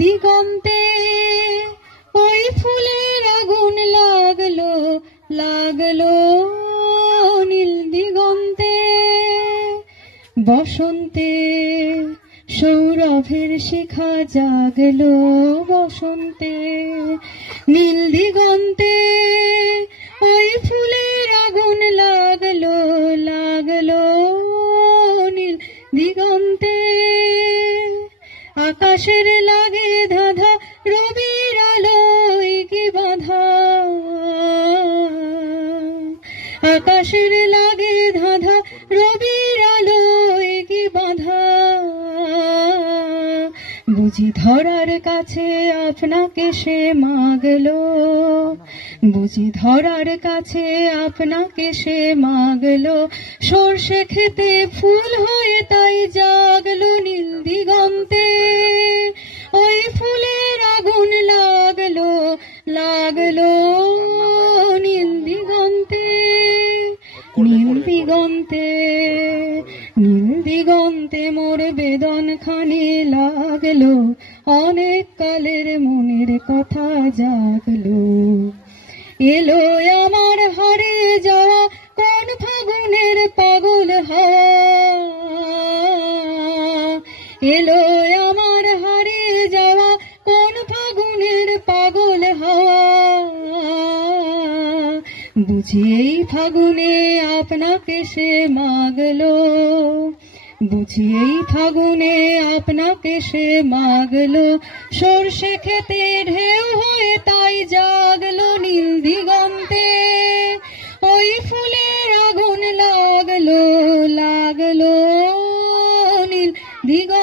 দিগন্তে ওই ফুলের আগুন লাগলো লাগলো নীল দিগন্তে। বসন্তে সৌরভের শিখা জাগলো বসন্তে নীল দিগন্তে ওই ফুলের আগুন লাগলো লাগলো নীল দিগন্তে। আকাশের লাগে ধাঁধা রবির আলোয় কি বাঁধা, আকাশের লাগে ধাঁধা রবির আলোয় কি বাঁধা। বুঝি ধরার কাছে আপনাকে সে মাগলো, বুঝি ধরার কাছে আপনাকে সে মাগলো। সর্ষে খেতে ফুল হয়ে তাই জাগলো নীল দিগন্তে ওই ফুলের আগুন লাগলো লাগলো নীল দিগন্তে। নীল দিগন্তে নীল দিগন্তে মোর বেদন খানি লাগলো, অনেক কালের মনের কথা জাগলো। এলো আমার হারিয়ে যাওয়া কোন ফাগুনের পাগল হাওয়া, এলো আমার হারিয়ে যাওয়া কোন ফাগুনের পাগল হাওয়া। বুঝি এই ফাগুনে আপনাকে সে মাগলো, বুঝি এই ফাগুনে আপনাকে সে মাগলো। সর্ষে খেতে ঢেউ হয়ে তাই জাগলো নীল দিগন্তে ওই ফুলের আগুন লাগলো লাগলো নীল দিগন্তে।